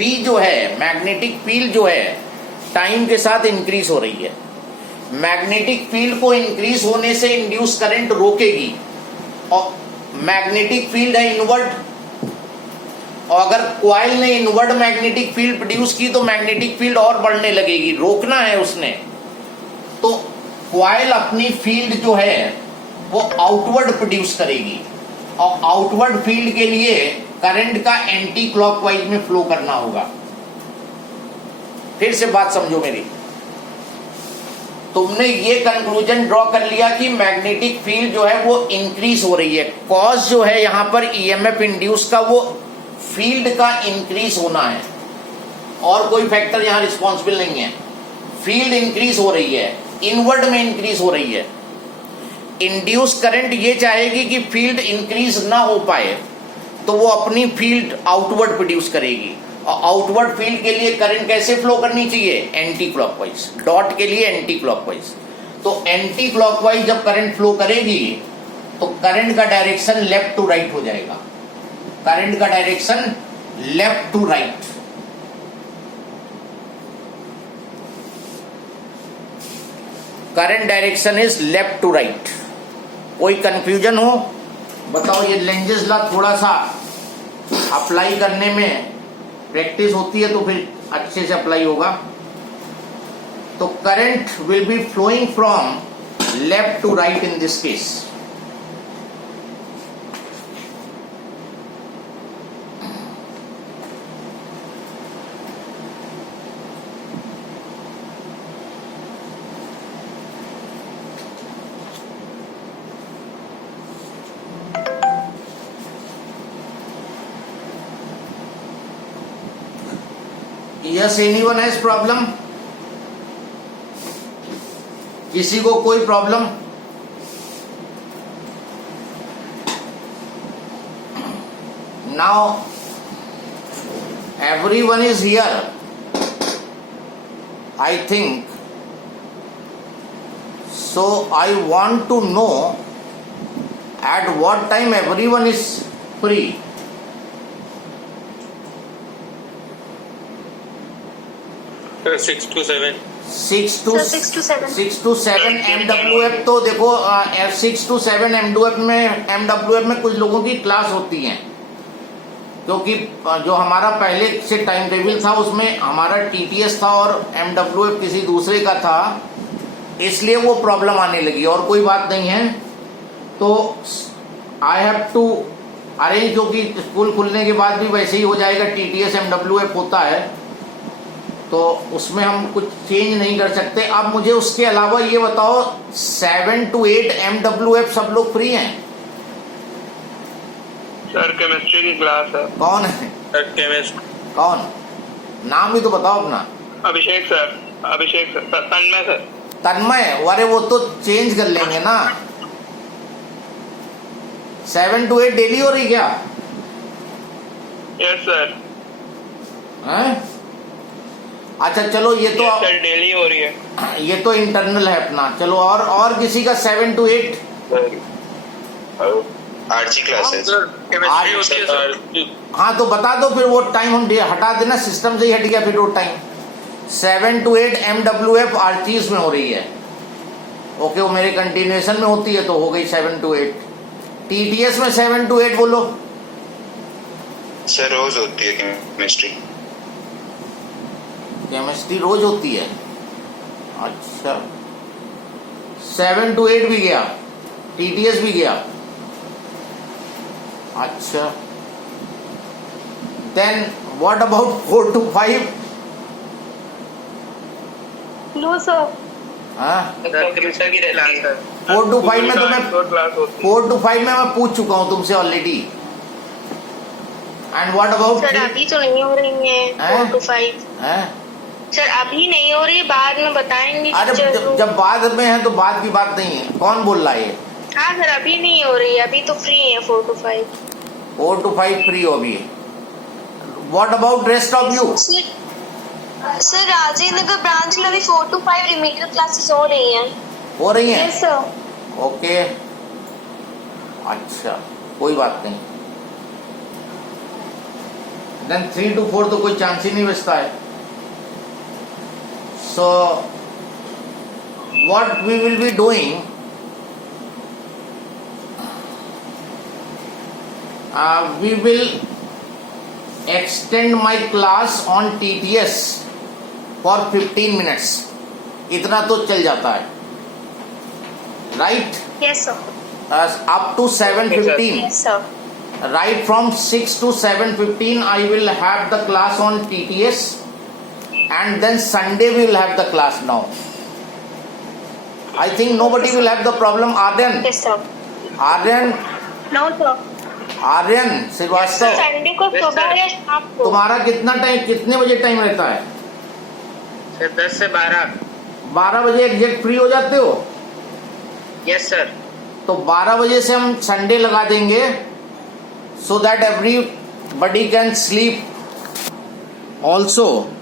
B जो है magnetic field जो है टाइम के साथ इंक्रीज हो रही है। मैग्नेटिक फील्ड को इंक्रीज होने से इंड्यूस करंट रोकेगी, और मैग्नेटिक फील्ड है इनवर्ट, और अगर कॉइल ने इनवर्ट मैग्नेटिक फील्ड प्रोड्यूस की तो मैग्नेटिक फील्ड और बढ़ने लगेगी, रोकना है उसने। तो कॉइल अपनी फील्ड जो है वो आउटवर्ड प्रोड्यूस करेगी, और आउटवर्ड फील्ड के लिए करंट का एंटी क्लॉकवाइज में फ्लो करना होगा। फिर से बात समझो मेरी, तुमने ये कंक्लूजन ड्रॉ कर लिया कि मैग्नेटिक फील्ड जो है वो इंक्रीज हो रही है। कॉज जो है यहां पर ईएमएफ इंड्यूस का वो फील्ड का इंक्रीज होना है, और कोई फैक्टर यहां रिस्पॉन्सिबल नहीं है। फील्ड इंक्रीज हो रही है, इनवर्ड में इंक्रीज हो रही है। इंड्यूस करंट ये चाहेगी कि फील्ड इंक्रीज ना हो पाए, तो वो अपनी फील्ड आउटवर्ड प्रोड्यूस करेगी, और आउटवर्ड फील्ड के लिए करंट कैसे फ्लो करनी चाहिए, एंटी क्लॉकवाइज। डॉट के लिए एंटी क्लॉकवाइज। तो एंटी क्लॉकवाइज जब करंट फ्लो करेगी तो करंट का डायरेक्शन लेफ्ट टू राइट हो जाएगा। करंट का direction left to right. Current direction is left to right. कोई कंफ्यूजन हो बताओ। ये लेंजेस ला थोड़ा सा अप्लाई करने में प्रैक्टिस होती है तो फिर अच्छे से अप्लाई होगा। तो current will be flowing from left to right in this case. Yes, anyone has problem? किसी को कोई problem? Now everyone is here, I think. So I want to know at what time everyone is free. Six to seven. 6 to 7 MWF। तो देखो 6 to 7 MWF में कुछ लोगों की class होती है, क्योंकि जो हमारा पहले से टाइम टेबल था उसमें हमारा TTS था और MWF किसी दूसरे का था, इसलिए वो प्रॉब्लम आने लगी। और कोई बात नहीं है, तो आई हैव टू अरेंज, क्योंकि स्कूल खुलने के बाद भी वैसे ही हो जाएगा। TTS MWF होता है तो उसमें हम कुछ चेंज नहीं कर सकते। अब मुझे उसके अलावा ये बताओ 7 to 8 MWF सब लोग फ्री हैं? सर केमिस्ट्री की क्लास है। कौन है सर केमिस्ट? कौन? नाम भी तो बताओ अपना। अभिषेक सर। अभिषेक सर। तन्मय सर। तन्मय? अरे वो तो चेंज कर लेंगे ना। 7 to 8 डेली हो रही क्या? Yes sir. हैं? अच्छा चलो, ये तो सर डेली हो रही है। ये तो इंटरनल है अपना। चलो, और किसी का 7 to 8? आरजी क्लासेस केमिस्ट्री होती है सर। हाँ तो बता दो फिर, वो टाइम हम हटा देना, सिस्टम से ही हट गया फिर वो टाइम। 7 to 8 MWF आर्चीज में हो रही है। ओके, वो मेरे कंटिन्यूएशन में होती है तो हो गई 7 to 8। TTS में 7 to 8 बोलो। सर रोज होती है केमिस्ट्री। केमिस्ट्री रोज होती है? अच्छा, 7 to 8 भी गया, TTS भी गया। अच्छा, then what about 4 to 5? No sir. हाँ, 4 to 5 में तो मैं 4 to 5 में मैं पूछ चुका हूँ तुमसे already. And what about? Sir अभी तो नहीं हो रही है 4 to 5। सर अभी नहीं हो रही, बाद में बताएंगे। अरे जब बाद में है तो बाद की बात नहीं है। कौन बोल रहा है? हाँ सर अभी नहीं हो रही, अभी तो फ्री है 4 to 5। 4 to 5 फ्री हो अभी। What about rest of you? Sir Rajendra Nagar branch में भी 4 to 5 रिमेडियल क्लासेस हो रही हैं। हो रही हैं? Yes sir. ओके, अच्छा कोई बात नहीं। देन 3 to 4 तो कोई चांस ही नहीं बचता है. So what we will be doing, we will extend my class on TTS for 15 minutes. इतना तो चल जाता है, right? Yes, sir. Up to 7:15. Yes, sir. Right from 6 to 7:15 I will have the class on TTS, and then Sunday we will have the class now. I think nobody will have the problem. Aryan, Yes, sir. Aryan, No, sir. Aryan Srivastava, Sunday को Yes, सुबह sir. या शाम को? तुम्हारा कितना time, कितने बजे time रहता है? सर 10 से 12. 12 बजे एग्जैक्ट फ्री हो जाते हो? Yes sir. तो 12 बजे से हम संडे लगा देंगे, so that everybody can sleep also.